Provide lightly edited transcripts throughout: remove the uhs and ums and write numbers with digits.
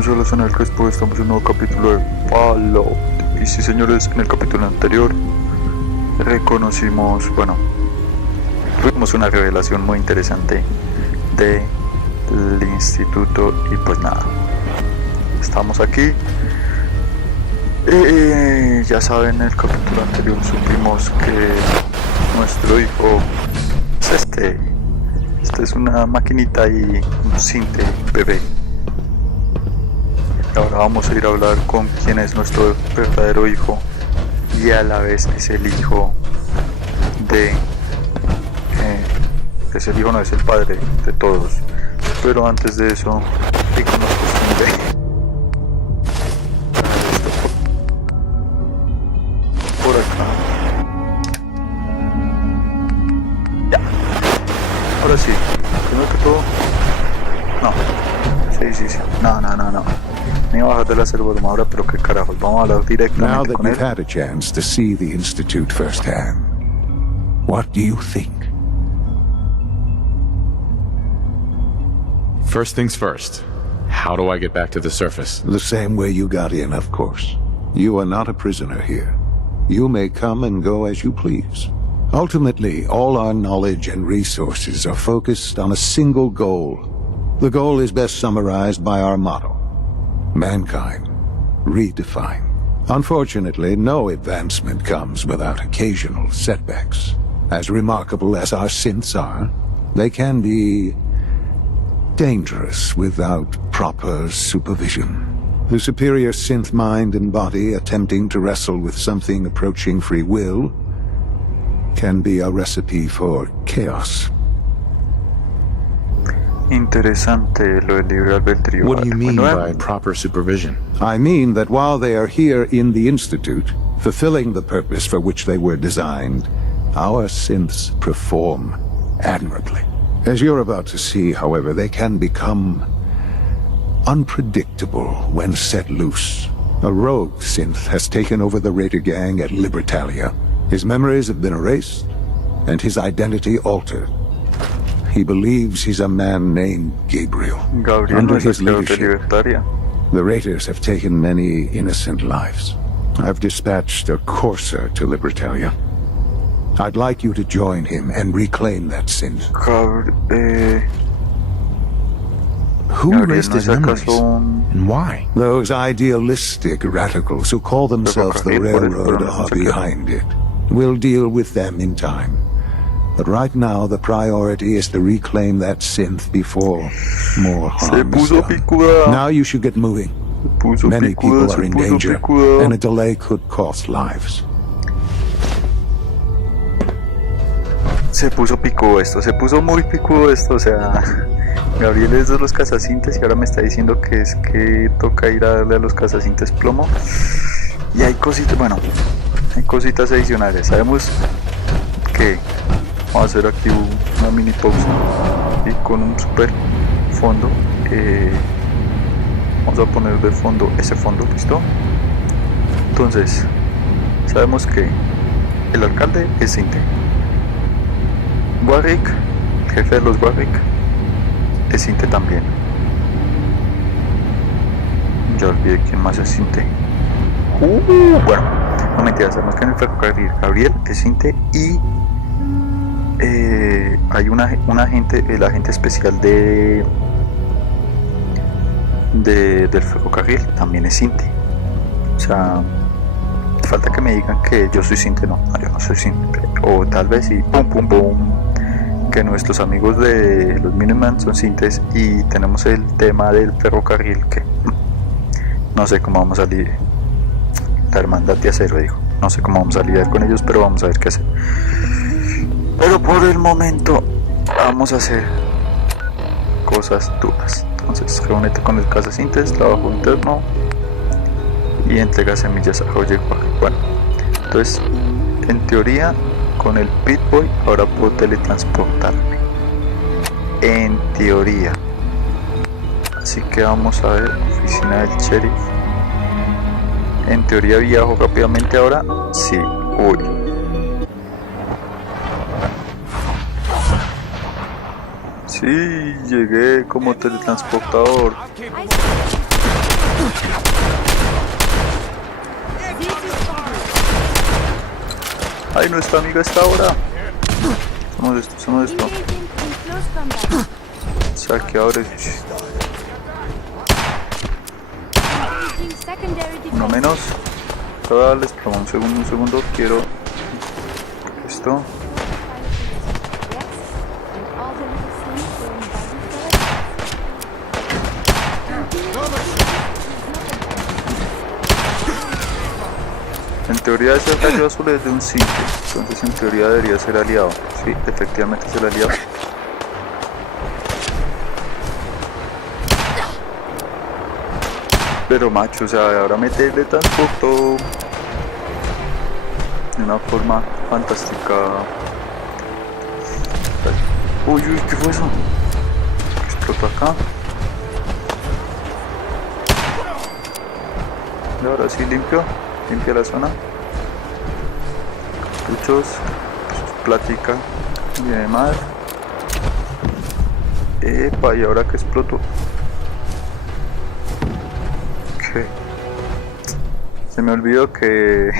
Bienvenidos a la zona del Crespo, estamos en un nuevo capítulo de Fallout. Y sí señores, en el capítulo anterior tuvimos una revelación muy interesante del instituto y pues nada, estamos aquí. Ya saben, en el capítulo anterior supimos que nuestro hijo es este es una maquinita y un cinte bebé. Ahora vamos a ir a hablar con quien es nuestro verdadero hijo y a la vez es el hijo de... es el hijo, no es el padre de todos. Pero antes de eso, y con la costumbre, por acá. Ya. Ahora sí, primero que todo... No. Sí. No. Me iba a bajar de la servodomadora, pero qué carajos, vamos a hablar directamente Now that con él. you've had a chance to see the Institute firsthand, what do you think? First things first, how do I get back to the surface? The same way you got in, of course. You are not a prisoner here. You may come and go as you please. Ultimately, all our knowledge and resources are focused on a single goal. The goal is best summarized by our motto: mankind, redefined. Unfortunately, no advancement comes without occasional setbacks. As remarkable as our synths are, they can be dangerous without proper supervision. The superior synth mind and body attempting to wrestle with something approaching free will can be a recipe for chaos. Interesante lo del libre albedrío. What do you mean by proper supervision? I mean that while they are here in the Institute, fulfilling the purpose for which they were designed, our synths perform admirably. As you're about to see, however, they can become unpredictable when set loose. A rogue synth has taken over the Raider gang at Libertalia. His memories have been erased, and his identity altered. He believes he's a man named Gabriel. Under his leadership, the Raiders have taken many innocent lives. I've dispatched a courser to Libertalia. I'd like you to join him and reclaim that synth. Who erased his memories? And why? Those idealistic radicals who call themselves the Railroad are behind it. We'll deal with them in time. But right now, the priority is to reclaim that synth before more harm is done. Now you should get moving. Many people are in danger, and a delay could cost lives. Se puso muy picudo esto, o sea, Gabriel es de los cazacintes y ahora me está diciendo que es que toca ir a darle a los cazacintes plomo. Y hay cositas adicionales. Sabemos que vamos a hacer aquí una mini pausa y con un super fondo vamos a poner de fondo ese fondo, ¿listo? Entonces sabemos que el alcalde es Sinte, Warwick, el jefe de los Warwick, es Sinte también. Ya olvidé quién más es Sinte. Bueno, no mentiras, sabemos que en el ferrocarril Gabriel es Sinte y hay un agente, el agente especial del ferrocarril también es Sinte. O sea, falta que me digan que yo soy Sinte. No, yo no soy Sinte. O tal vez sí, pum, que nuestros amigos de los Miniman son Sintes y tenemos el tema del ferrocarril que no sé cómo vamos a lidiar. La hermandad de acero, dijo. No sé cómo vamos a lidiar con ellos, pero vamos a ver qué hacer. Pero por el momento vamos a hacer cosas duras. Entonces reúnete con el cazacintes, trabajo interno y entrega semillas a Roger. Bueno, entonces en teoría con el Pit-Boy ahora puedo teletransportarme. En teoría. Así que vamos a ver, oficina del sheriff. En teoría viajo rápidamente ahora. Sí, uy. Sí, llegué como teletransportador. Ay, nuestra amiga está ahora. Somos esto. Saqueadores. Uno menos. Voy a darles promo un segundo. Quiero esto. En teoría ese rayo azul es de un simple, entonces en teoría debería ser aliado. Sí, efectivamente es el aliado. Pero macho, o sea, ahora me teletransporto de una forma fantástica. Uy, uy, ¿qué fue eso? ¿Qué explotó acá? Y ahora sí limpia la zona. Cartuchos, plática, viene mal. Epa, y ahora que explotó. ¿Qué? Se me olvidó que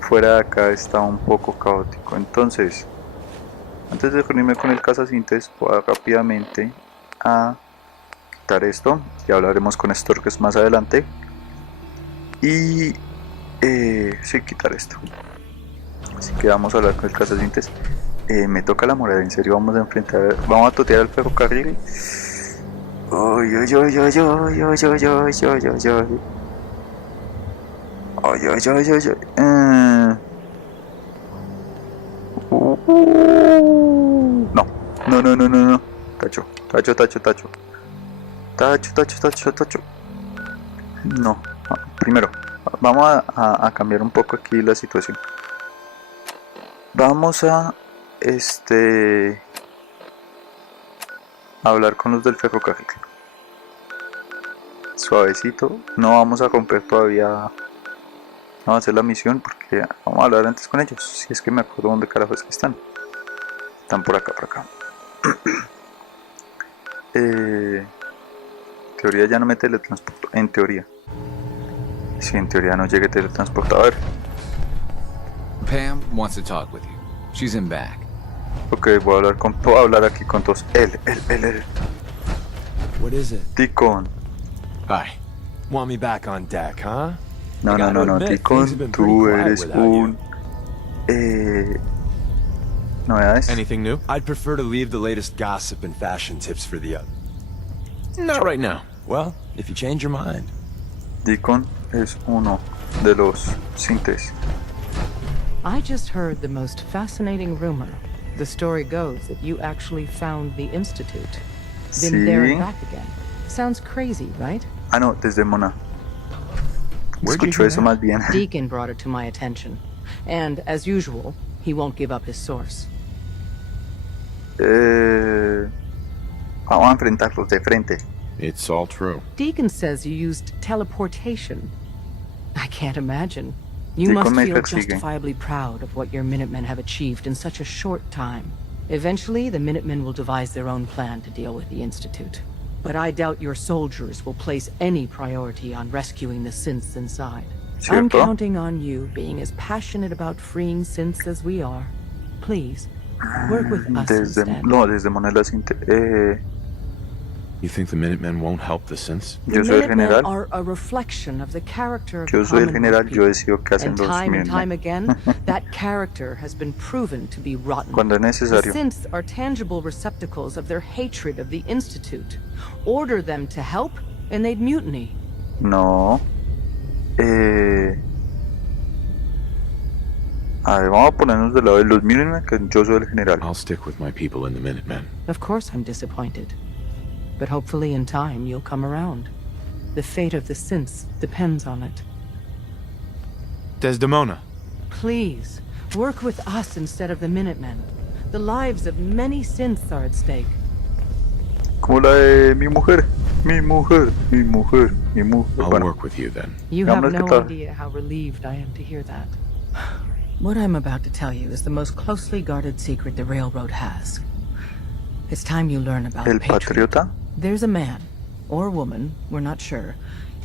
fuera de acá está un poco caótico. Entonces, antes de reunirme con el cazacintes, voy rápidamente a quitar esto. Ya hablaremos con Storges más adelante. Y sí, quitar esto. Así que vamos a hablar con el cazacintes. Me toca la moral, en serio vamos a totear el ferrocarril. Ay, ay, ay, ay, ay, ay, ay, ay, ay, ay, ay. Ay, ay, ay, ay, ay. No, no, no, no, no, no. Tacho. No, primero, vamos a cambiar un poco aquí la situación. Vamos a hablar con los del ferrocarril. Suavecito, no vamos a romper todavía. No va a hacer la misión porque vamos a hablar antes con ellos. Si es que me acuerdo dónde carajo es que están. Están por acá. Teoría ya no me teletransporto. En teoría. Si en teoría no llegue teletransportado. A ver. Pam wants to talk with you. She's in back. Ok, voy a hablar aquí con todos. Él. What is it? Ticón. Hi. Want me back on deck, huh? No, Ticón, tú eres un... ¿Novedades? Anything new? I'd prefer to leave the latest gossip and fashion tips for the other. Not right now. Well, if you change your mind. Ticón es uno de los sintes. I just heard the most fascinating rumor. The story goes that you actually found the institute. Been there and back again. Sounds crazy, right? Ah, no, desde Mona. Escucho eso más bien. Deacon brought it to my attention. And, as usual, he won't give up his source. Vamos a enfrentarlos de frente. It's all true. Deacon says you used teleportation. I can't imagine. You must feel justifiably proud of what your Minutemen have achieved in such a short time. Eventually, the Minutemen will devise their own plan to deal with the Institute. But I doubt your soldiers will place any priority on rescuing the synths inside. ¿Cierto? I'm counting on you being as passionate about freeing synths as we are. Please, work with us instead. No, desde Mona la Sinte. You think the Minutemen won't help the synths? Yo soy el general. Are a reflection of the character of Yo soy el general. Yo people. decido qué hacen And los time and time Minutemen. again, that character has been proven to be rotten. Cuando es The necesario. synths are tangible receptacles of their hatred of the Institute. Order them to help, and they'd mutiny. No. A ver, vamos a ponernos del lado de los Minutemen, que yo soy el general. I'll stick with my people in the Minutemen. Of course I'm disappointed. But hopefully in time you'll come around. The fate of the synths depends on it. Desdemona. Please, work with us instead of the Minutemen. The lives of many synths are at stake. Como la de mi mujer. I'll Bueno, work with you then. You have Veamos qué no tal. idea how relieved I am to hear that. What I'm about to tell you is the most closely guarded secret the railroad has. It's time you learn about el Patriot. patriota. There's a man, or woman, we're not sure,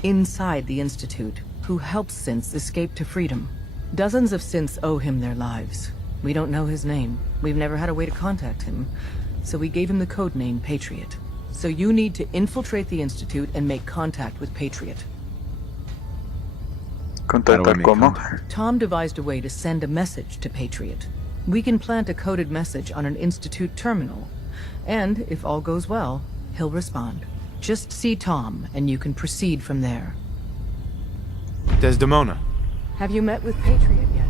inside the Institute who helps synths escape to freedom. Dozens of synths owe him their lives. We don't know his name. We've never had a way to contact him, so we gave him the code name Patriot. So you need to infiltrate the Institute and make contact with Patriot. ¿Contactar cómo? Tom devised a way to send a message to Patriot. We can plant a coded message on an Institute terminal, and if all goes well, he'll respond. Just see Tom, and you can proceed from there. Desdemona. Have you met with Patriot yet?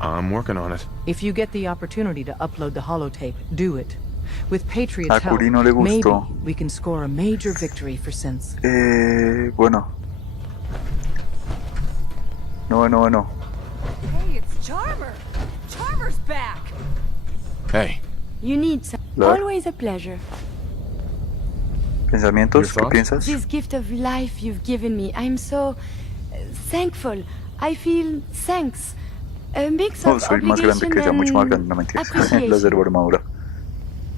I'm working on it. If you get the opportunity to upload the holotape, do it. With Patriot's A help, Curi no le maybe gustó. we can score a major victory for synths. Bueno. No. Hey, it's Charmer. Charmer's back. Hey. You need some. Lord. Always a pleasure. ¿Pensamientos? ¿Qué thoughts? piensas? This gift of life you've given me, I'm so thankful. I feel thanks. A mix Oh, of soy más grande obligation que ella, mucho más and grande, no mentiras. La appreciation. de armadura.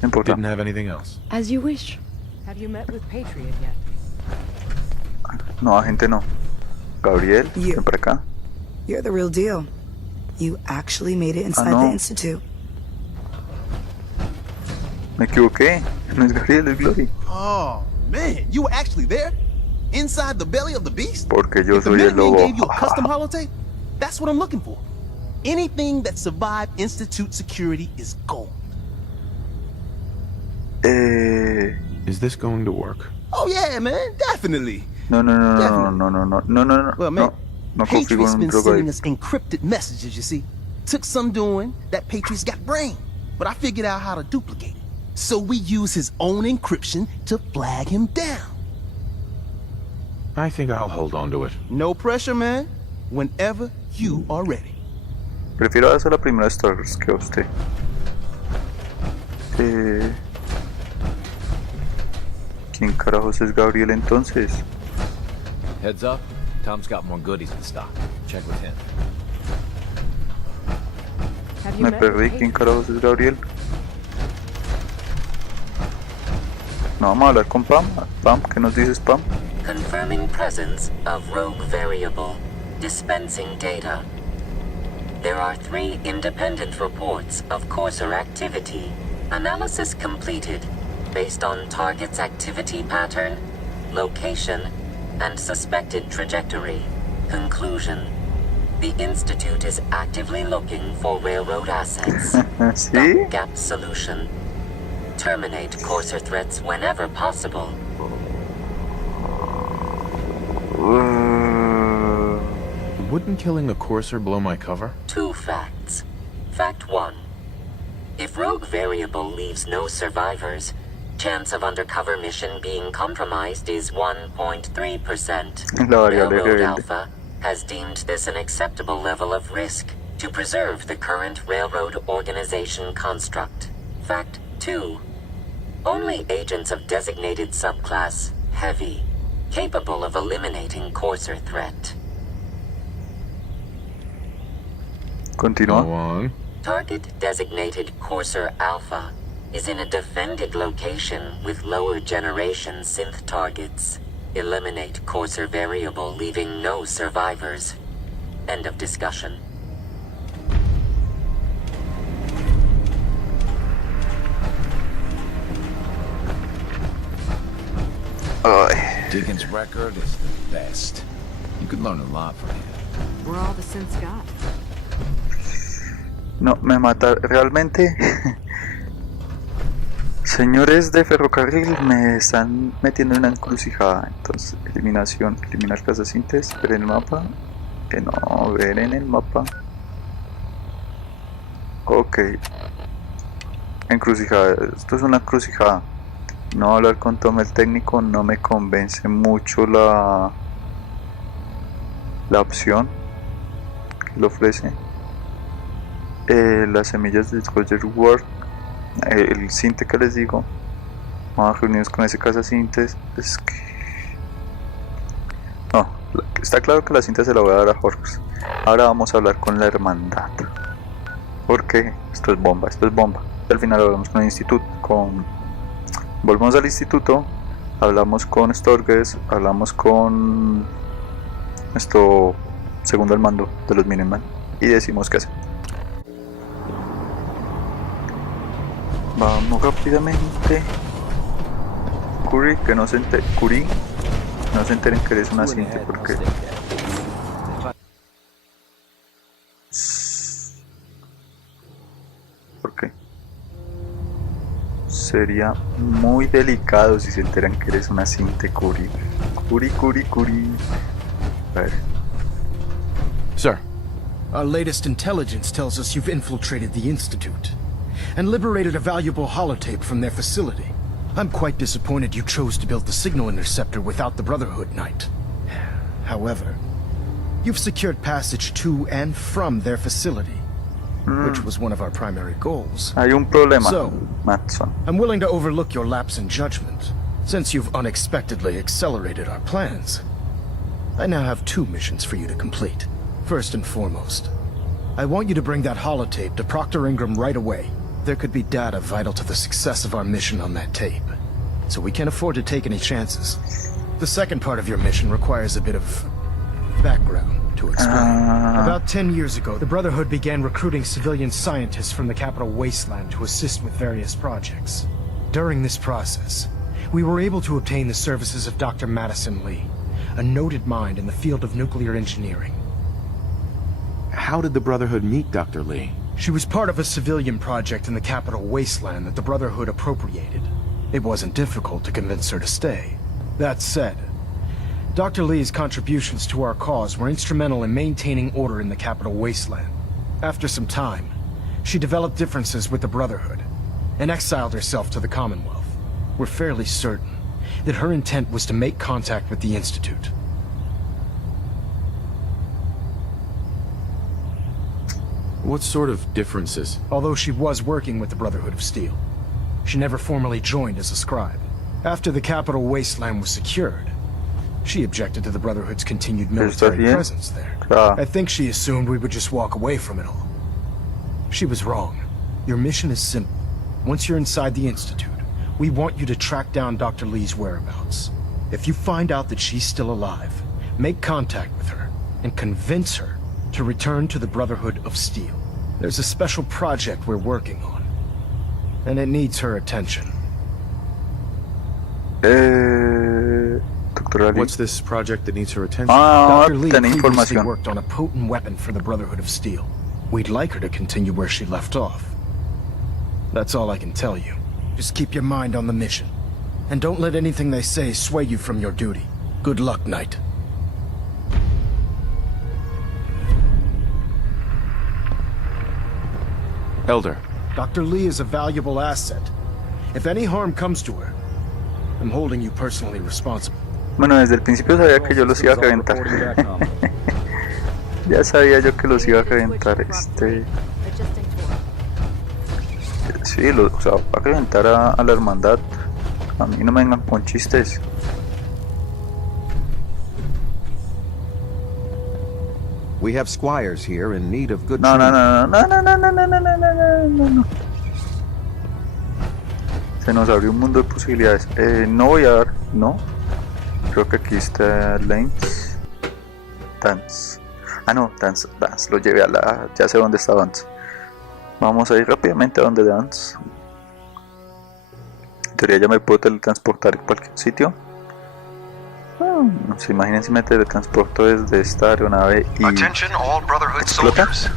No importa. Didn't have anything else. As you wish. Have you met with Patriot yet? No, agente no. Gabriel, You. ven para acá. You're the real deal. You actually made it inside no. the Institute. Me equivoqué. No es Gabriel, es Glory. Oh, man, you were actually there? Inside the belly of the beast? Porque yo If the soy el Minutemen lobo. gave you a custom holotape, that's what I'm looking for. Anything that survived Institute security is gold. Is this going to work? Oh, yeah, man, definitely. No. Well, man, No confío Patriot's en un been drogo sending ahí. us encrypted messages, you see. Took some doing, that Patriot's got brain. But I figured out how to duplicate it. So we use his own encryption to flag him down. I think I'll hold on to it. No pressure, man. Whenever you are ready. Prefiero darse la primera Star Wars que a usted. ¿Quién carajos es Gabriel entonces? Heads up, Tom's got more goodies in stock. Check with him. Have you Me met with perdí. ¿Quién Patriot? carajos es Gabriel? No, vamos a hablar con Pam. Pam, ¿qué nos dices, Pam? Confirming presence of rogue variable. Dispensing data. There are 3 independent reports of courser activity. Analysis completed based on target's activity pattern, location, and suspected trajectory. Conclusion. The Institute is actively looking for railroad assets. ¿Sí? Gap solution. Terminate courser threats whenever possible. Wouldn't killing a courser blow my cover? 2 facts. Fact 1. If rogue variable leaves no survivors, chance of undercover mission being compromised is 1.3%. La variable Railroad rebelde. Alpha has deemed this an acceptable level of risk to preserve the current railroad organization construct. Fact 2. Only agents of designated subclass Heavy, capable of eliminating courser threat. Continúa. Go on. Target designated Courser Alpha is in a defended location with lower generation synth targets. Eliminate Courser variable, leaving no survivors. End of discussion. Ay. Deacon's record is the best. You could learn a lot from him. We're all the synths got. No, me mata. Realmente, señores de ferrocarril, me están metiendo en una encrucijada. Entonces, eliminación, eliminar casas sintes, ver en el mapa. No, ver en el mapa. Ok. Encrucijada. Esto es una encrucijada. No hablar con Tom el técnico, no me convence mucho la opción que le ofrece. Las semillas de Cualquier Work, el cinte que les digo, vamos a reunirnos con ese casa cintes. Es que no, está claro que la cinta se la voy a dar a Jorge. Ahora vamos a hablar con la hermandad, porque esto es bomba. Al final hablamos con el instituto, con Volvemos al instituto, hablamos con Storges, hablamos con nuestro segundo al mando de los Minutemen y decimos qué hacer. Vamos rápidamente. Curry, que no se enteren, Curry, no se enteren que eres una cinta porque... ¿Por qué? Sería muy delicado si se enteran que eres una cinta, Curry. Curry. A ver. Sir, our latest intelligence tells us you've infiltrated the Institute and liberated a valuable holotape from their facility. I'm quite disappointed you chose to build the signal interceptor without the Brotherhood Knight. However, you've secured passage to and from their facility, which was one of our primary goals. Hay un problema, so, Matson. I'm willing to overlook your lapse in judgment, since you've unexpectedly accelerated our plans. I now have 2 missions for you to complete. First and foremost, I want you to bring that holotape to Proctor Ingram right away. There could be data vital to the success of our mission on that tape, so we can't afford to take any chances. The second part of your mission requires a bit of background to explain. About 10 years ago, the Brotherhood began recruiting civilian scientists from the capital wasteland to assist with various projects. During this process, we were able to obtain the services of Dr. Madison Lee, a noted mind in the field of nuclear engineering. How did the Brotherhood meet Dr. Lee? She was part of a civilian project in the capital wasteland that the Brotherhood appropriated. It wasn't difficult to convince her to stay. That said, Dr. Lee's contributions to our cause were instrumental in maintaining order in the capital wasteland. After some time, she developed differences with the Brotherhood and exiled herself to the Commonwealth. We're fairly certain that her intent was to make contact with the Institute. What sort of differences? Although she was working with the Brotherhood of Steel, she never formally joined as a scribe. After the capital wasteland was secured, she objected to the Brotherhood's continued military presence there. I think she assumed we would just walk away from it all. She was wrong. Your mission is simple. Once you're inside the Institute, we want you to track down Dr. Lee's whereabouts. If you find out that she's still alive, make contact with her and convince her to return to the Brotherhood of Steel. There's a special project we're working on, and it needs her attention. What's this project that needs her attention? Dr. Lee previously worked on a potent weapon for the Brotherhood of Steel. We'd like her to continue where she left off. That's all I can tell you. Just keep your mind on the mission, and don't let anything they say sway you from your duty. Good luck, Knight. Elder. Dr. Lee is a valuable asset. If any harm comes to her, I'm holding you personally responsible. Bueno, desde el principio sabía que yo los iba a reventar. Ya sabía yo que los iba a reventar. Sí, o sea, va a reventar a la hermandad. A mí no me vengan con chistes. We have squires here in need of good No. Se nos abrió un mundo de posibilidades. No voy a dar, no. Creo que aquí está Lanes. Dance. Ah, no, Dance. Lo llevé a la... Ya sé dónde está Dance. Vamos a ir rápidamente a donde Dance. En teoría ya me puedo teletransportar en cualquier sitio. Se imaginen si me teletransporto desde esta aeronave y Attention all Brotherhood soldiers.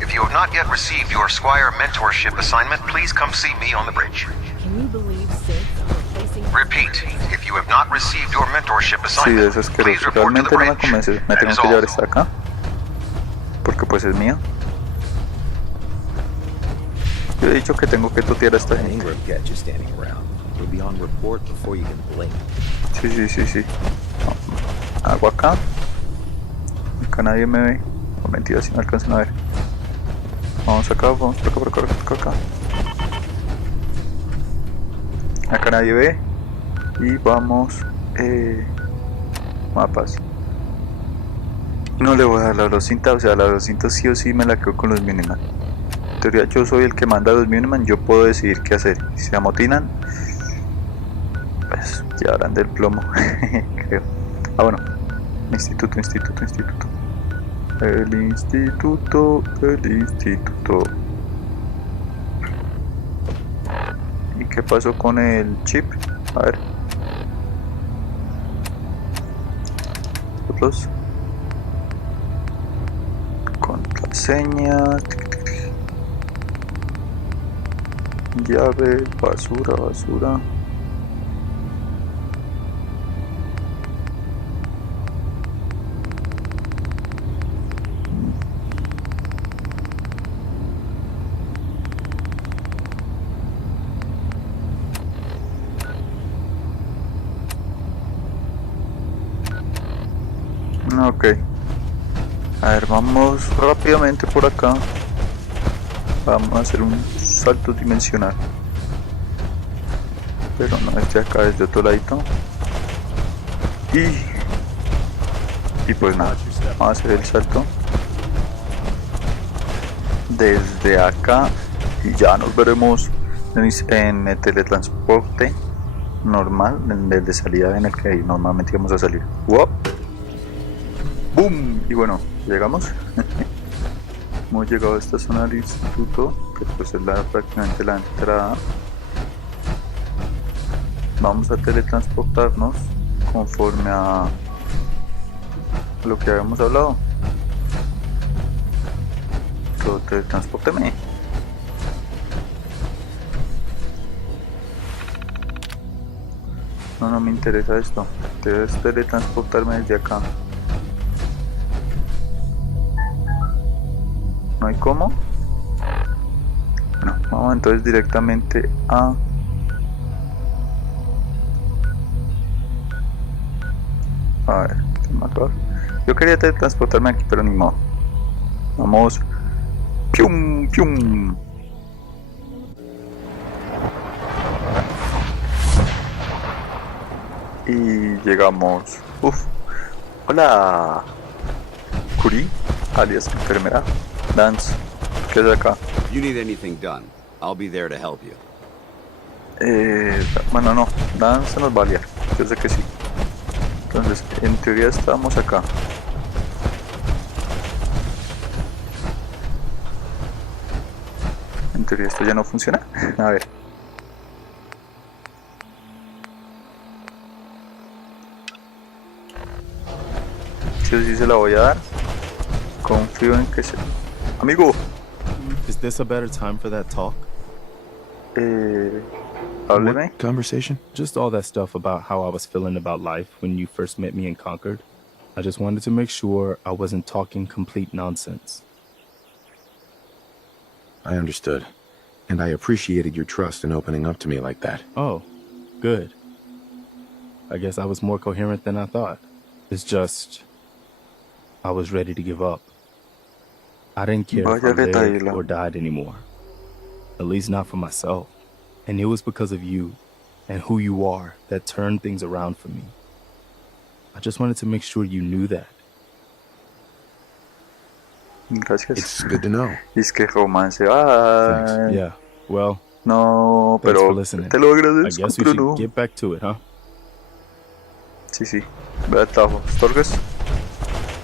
If you have not yet received your Squire mentorship assignment, please come see me on the bridge. Can you believe Repeat, if you have not received your mentorship Sí, eso es que realmente no me convence. Me tengo que llevar esta acá porque pues es mía. Yo he dicho que tengo que tutear a esta gente. Sí. Hago acá. Acá nadie me ve. No, mentira, si me alcanzan a ver. Vamos acá, vamos por acá. Acá nadie ve. Y vamos. Mapas. No le voy a dar la velocidad, o sea, la velocidad sí o sí me la quedo con los Minutemen. En teoría yo soy el que manda a los Minutemen, yo puedo decidir qué hacer. Si se amotinan, Llevarán del plomo, creo. Ah, bueno. Instituto. El instituto. ¿Y qué pasó con el chip? A ver. Otros. Contraseña. Llave. Basura. Ok. A ver, vamos rápidamente por acá. Vamos a hacer un salto dimensional. Pero no desde acá, desde otro ladito. Y pues nada, vamos a hacer el salto desde acá. Y ya nos veremos en el teletransporte normal, en el de salida en el que normalmente íbamos a salir. ¡Wow! ¡Boom! Y bueno, llegamos. Hemos llegado a esta zona del instituto, que pues es prácticamente la entrada. Vamos a teletransportarnos conforme a lo que habíamos hablado. Pero teletranspórteme. No me interesa esto. Debes teletransportarme desde acá. ¿No hay cómo? Bueno, vamos entonces directamente a... A ver, ¿qué más va? Yo quería teletransportarme aquí, pero ni modo. Vamos. ¡Pium! ¡Pium! Y llegamos. Uf. Hola. Curi, alias enfermera. Dance, ¿qué es acá? You need anything done, I'll be there to help you. Bueno, no, Dance nos va a liar, yo sé que sí. Entonces, en teoría estamos acá. En teoría esto ya no funciona. A ver. Sí se la voy a dar. Confío en que se... Amigo. Is this a better time for that talk? Hábleme. What conversation? Just all that stuff about how I was feeling about life when you first met me in Concord. I just wanted to make sure I wasn't talking complete nonsense. I understood. And I appreciated your trust in opening up to me like that. Oh, good. I guess I was more coherent than I thought. It's just... I was ready to give up. I didn't care if I lived or died anymore. At least not for myself. And it was because of you and who you are that turned things around for me. I just wanted to make sure you knew that. Gracias. It's good to know. Es que romance. Ah. Thanks. Yeah. Well. No, pero te lo agradezco. I guess we should get back to it, huh? Sí. Ve al tajo. ¿Storges?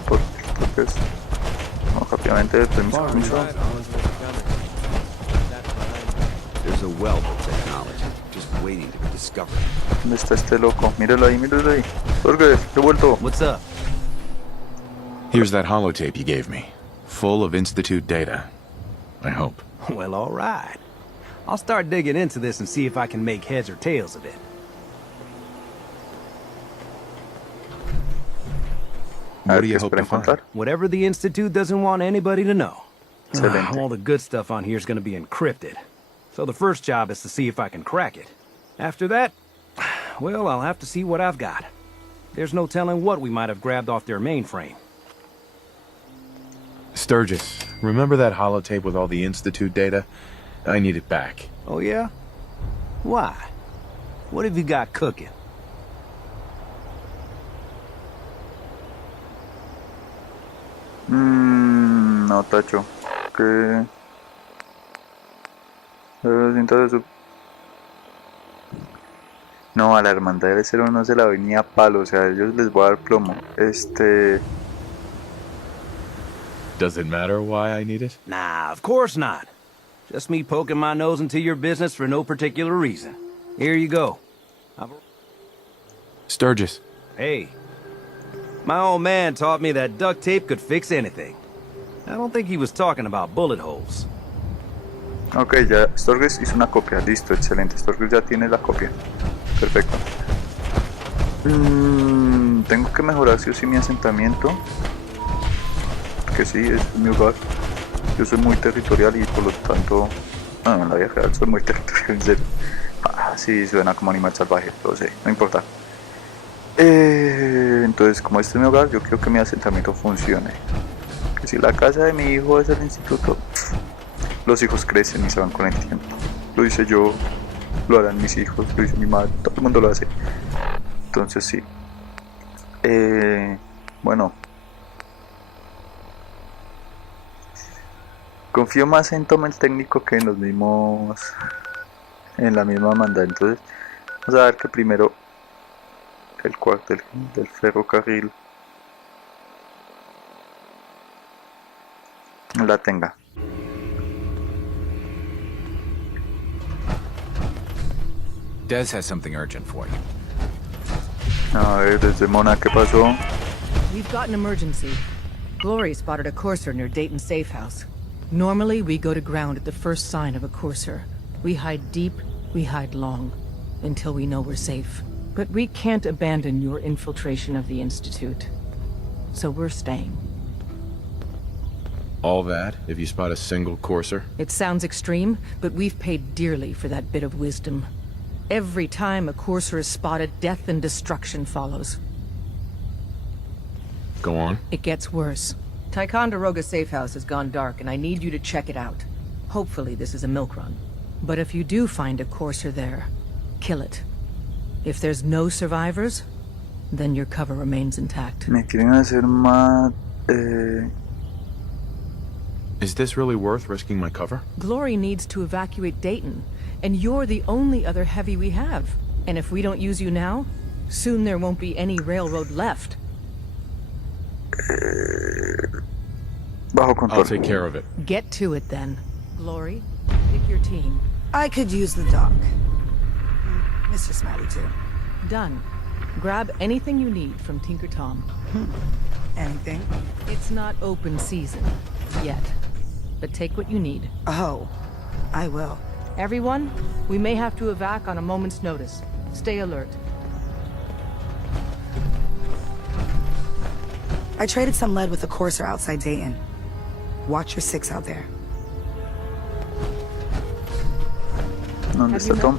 Storges. No, rápidamente, permiso. There's a wealth of technology just waiting to be discovered. ¿Dónde está este loco? Míralo ahí. Storges, he vuelto. What's up? Here's that holotape you gave me. Full of Institute data. I hope. Well, all right. I'll start digging into this and see if I can make heads or tails of it. What do you hope to find? Whatever the Institute doesn't want anybody to know. All the good stuff on here is going to be encrypted. So the first job is to see if I can crack it. After that, well, I'll have to see what I've got. There's no telling what we might have grabbed off their mainframe. Sturgis, remember that holotape with all the Institute data? I need it back. Oh, yeah? Why? What have you got cooking? No, tacho. Que... No, a la hermandad del cero no se la doy ni a palo, o sea, a ellos les voy a dar plomo. Does it matter why I need it? Nah, of course not. Just me poking my nose into your business for no particular reason. Here you go. Sturgis. Hey. My old man taught me that duct tape could fix anything. I don't think he was talking about bullet holes. Ok, ya Sturgis hizo una copia, listo, excelente. Sturgis ya tiene la copia. Perfecto. Tengo que mejorar sí o sí mi asentamiento. Que sí, es mi hogar. Yo soy muy territorial y por lo tanto... No, en la vida real soy muy territorial, en serio. Sí, suena como animal salvaje, lo sé, no importa. Entonces, como este es mi hogar, yo quiero que mi asentamiento funcione. Que si la casa de mi hijo es el instituto, los hijos crecen y se van con el tiempo. Lo hice yo, lo harán mis hijos, lo hizo mi madre, todo el mundo lo hace. Entonces sí. Bueno. Confío más en Tom el técnico que en los mismos... En la misma banda. Entonces vamos a ver que primero el cuartel del ferrocarril la tenga. Des has something urgent for you. A ver, desde Mona, ¿qué pasó? We've got an emergency. Glory spotted a courser near Dayton Safe House. Normally, we go to ground at the first sign of a courser. We hide deep, we hide long, until we know we're safe. But we can't abandon your infiltration of the Institute. So we're staying. All that, if you spot a single courser? It sounds extreme, but we've paid dearly for that bit of wisdom. Every time a courser is spotted, death and destruction follows. Go on. It gets worse. Ticonderoga Safe House has gone dark, and I need you to check it out. Hopefully this is a milk run. But if you do find a courser there, kill it. If there's no survivors, then your cover remains intact. Me quieren hacer más... Is this really worth risking my cover? Glory needs to evacuate Dayton, and you're the only other heavy we have. And if we don't use you now, soon there won't be any railroad left. Bajo control. I'll take care of it. Get to it then. Glory, pick your team. I could use the dock. Mr. Smiley too. Done. Grab anything you need from Tinker Tom. Anything? It's not open season yet, but take what you need. Oh, I will. Everyone, we may have to evac on a moment's notice. Stay alert. I traded some lead with a courser outside Dayton. Watch your six out there. ¿Dónde está Tom?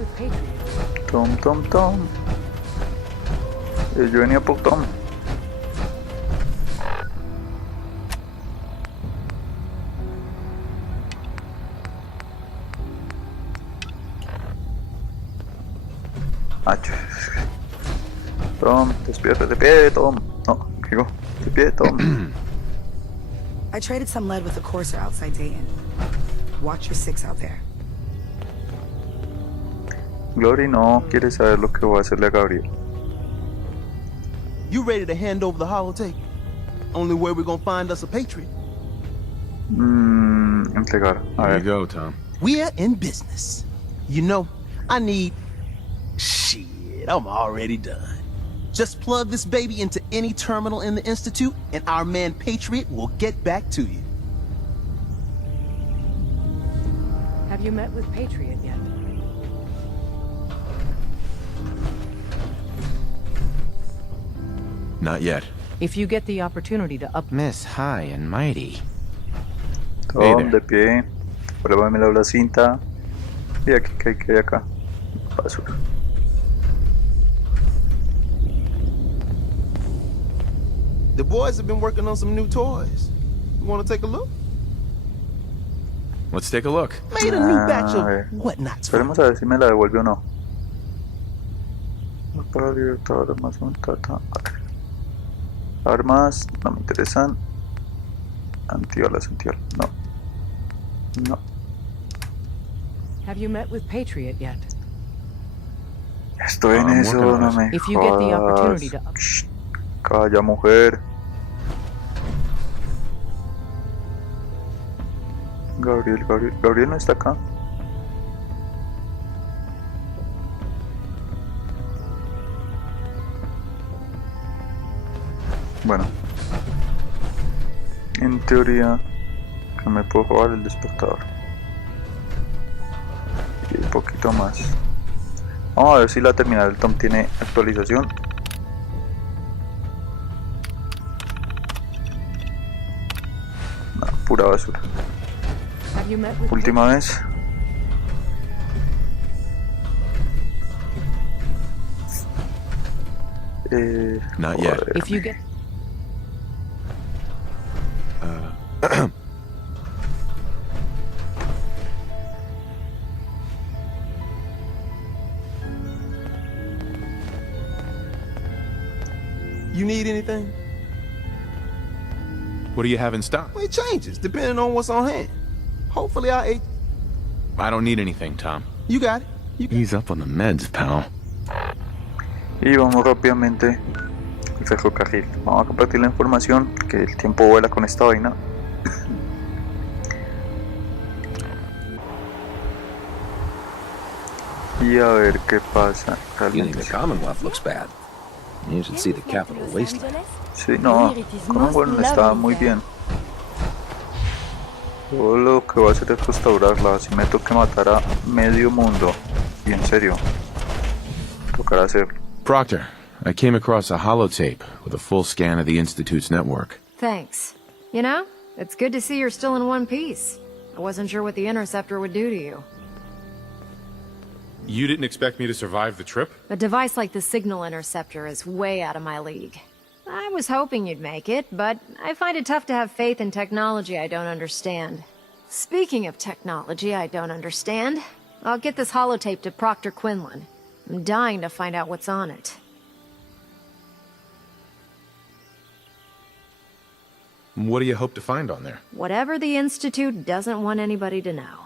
Tom. Yo venía por Tom. Tom, despierta de pie, Tom. No, digo, de pie, Tom. I traded some lead with a courser outside Dayton. Watch your six out there. Glory no quiere saber lo que voy a hacerle a Gabriel. You ready to hand over the holotape? Only way we're gonna find us a patriot. Entregar. There you go, Tom. We're in business. You know, I need... Shit, I'm already done. Just plug this baby into any terminal in the Institute, and our man Patriot will get back to you. Have you met with Patriot yet? Not yet. If you get the opportunity to up... Miss High and Mighty. Tom, de pie. Pruébame la cinta. Y aquí, que hay acá. Basura. The boys have been working on some new toys. You want to take a look? Let's take a look. Made a new batch of whatnots. Esperemos a ver si me la devuelve o no. Para libertad, armas, tata. Armas, no me interesan. Antiolas, no. No. Have you met with Patriot yet? Estoy en eso, no me jodas. Shh, calla, mujer. Gabriel no está acá. Bueno, en teoría que me puedo jugar el despertador y un poquito más. Vamos a ver si la terminal del Tom tiene actualización. No, pura basura. Última vez. Not yet. If you get You need anything? What do you have in stock? Well, it changes depending on what's on hand. Hopefully I don't need anything, Tom. You got it. Ease up on the meds, pal. Y vamos rápidamente al ferrocarril. Vamos a compartir la información, que el tiempo vuela con esta vaina. Y a ver qué pasa realmente. The Commonwealth looks bad. You should see the capital wasteland. Sí, no, Commonwealth está muy bien. Todo lo que voy a hacer es restaurarla. Si me toca matar a medio mundo, y en serio, tocará hacerlo. Proctor, I came across a holotape with a full scan of the Institute's network. Thanks. You know, it's good to see you're still in one piece. I wasn't sure what the interceptor would do to you. You didn't expect me to survive the trip? A device like the signal interceptor is way out of my league. I was hoping you'd make it, but I find it tough to have faith in technology I don't understand. Speaking of technology I don't understand, I'll get this holotape to Proctor Quinlan. I'm dying to find out what's on it. What do you hope to find on there? Whatever the Institute doesn't want anybody to know.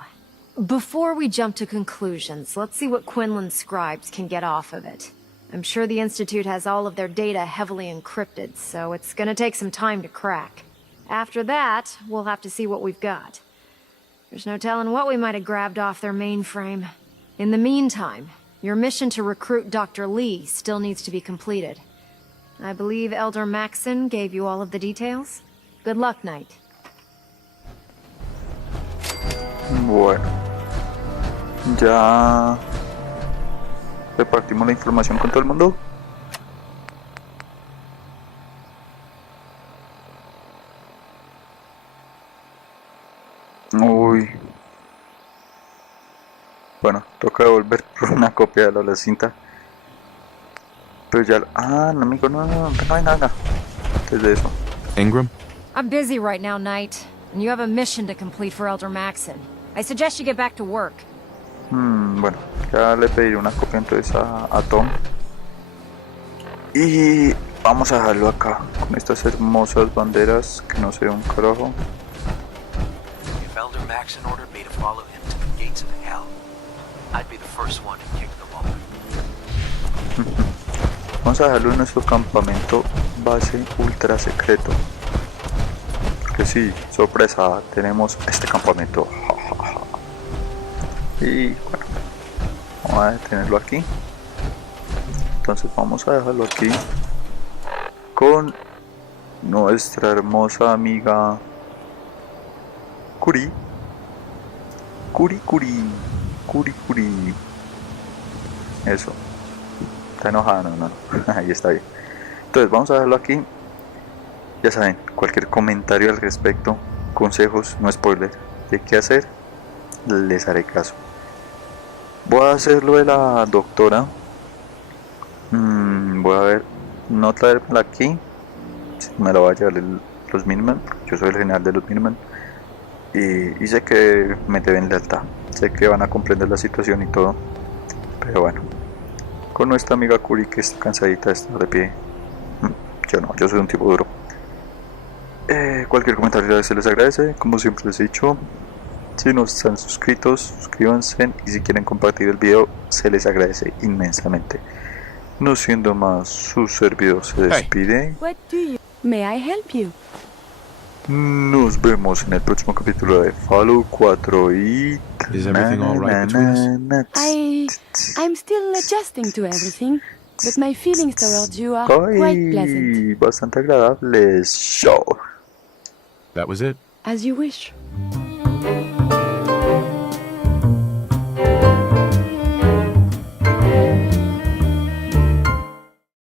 Before we jump to conclusions, let's see what Quinlan's scribes can get off of it. I'm sure the Institute has all of their data heavily encrypted, so it's gonna take some time to crack. After that, we'll have to see what we've got. There's no telling what we might have grabbed off their mainframe. In the meantime, your mission to recruit Dr. Lee still needs to be completed. I believe Elder Maxon gave you all of the details? Good luck, Knight. Bueno, ya repartimos la información con todo el mundo. Uy. Bueno, toca devolver por una copia de la cinta. Pero ya... Ah, no, amigo, no, venga. Antes de eso. Ingram? I'm busy right now, Knight, and you have a mission to complete for Elder Maxon. I suggest you get back to work. Bueno, ya le pediré una copia entonces a Tom. Y vamos a dejarlo acá, con estas hermosas banderas que no se ve un carajo. If Elder Maxon ordered me to follow him to the gates of hell, I'd be the first one to kick them open. Vamos a dejarlo en nuestro campamento base ultra secreto. Que sí, sorpresa, tenemos este campamento. Y bueno, vamos a detenerlo aquí. Entonces vamos a dejarlo aquí con nuestra hermosa amiga Curi. Eso. Está enojada, no. Ahí está bien. Entonces vamos a dejarlo aquí. Ya saben, cualquier comentario al respecto, consejos, no spoiler, de qué hacer, les haré caso. Voy a hacer lo de la doctora. Voy a ver, no traerla aquí. Me la voy a llevar los Minutemen. Yo soy el general de los Minutemen. Y sé que me deben lealtad. Sé que van a comprender la situación y todo. Pero bueno, con nuestra amiga Curi, que está cansadita de estar de pie. Yo no, yo soy un tipo duro. Cualquier comentario se les agradece. Como siempre les he dicho, Si no están suscritos, suscríbanse y si quieren compartir el video, se les agradece inmensamente. No siendo más, su servidor se despide. What do you... May I help you? Nos vemos en el próximo capítulo de Fallout 4 y... Is everything all right between us? I'm still adjusting to everything, but my feelings towards you are quite pleasant. Bastante agradables. Show. That was it? As you wish.